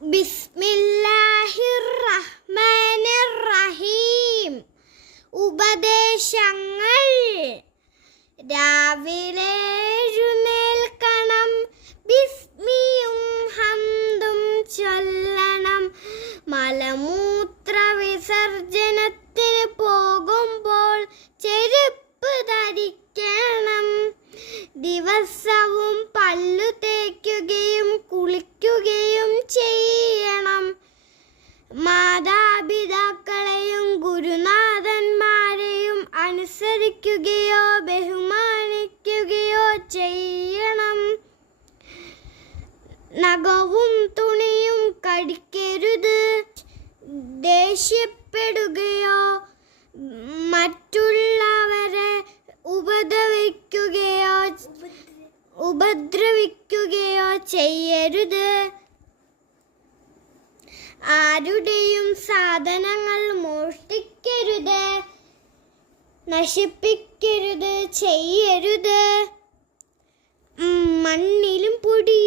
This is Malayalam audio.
ബിസ്മില്ലാഹിർറഹ്മാനിർറഹീം. ഉപദേശങ്ങൾ: രാവിലെ എഴുന്നേൽക്കണം, ബിസ്മിയും ഹംദും ചൊല്ലണം. മലമൂത്ര വിസർജനത്തിന് പോകുമ്പോൾ ചെരുപ്പ് ധരിക്കണം. ദിവസവും പല്ലു തേക്കുകയും കുളിക്കുകയും ചെയ്യണം. മാതാപിതാക്കളെയും ഗുരുനാഥന്മാരെയും അനുസരിക്കുകയോ ബഹുമാനിക്കുകയോ ചെയ്യണം. നഖവും തുണിയും കടിക്കരുത്. ദേഷ്യപ്പെടുകയോ മറ്റുള്ളവരെ ഉപദ്രവിക്കുകയോ ചെയ്യരുത്. ആരുടെയും സാധനങ്ങൾ മോഷ്ടിക്കരുത്, നശിപ്പിക്കരുത്, ചെയ്യരുത്. മണ്ണിലും പൊടി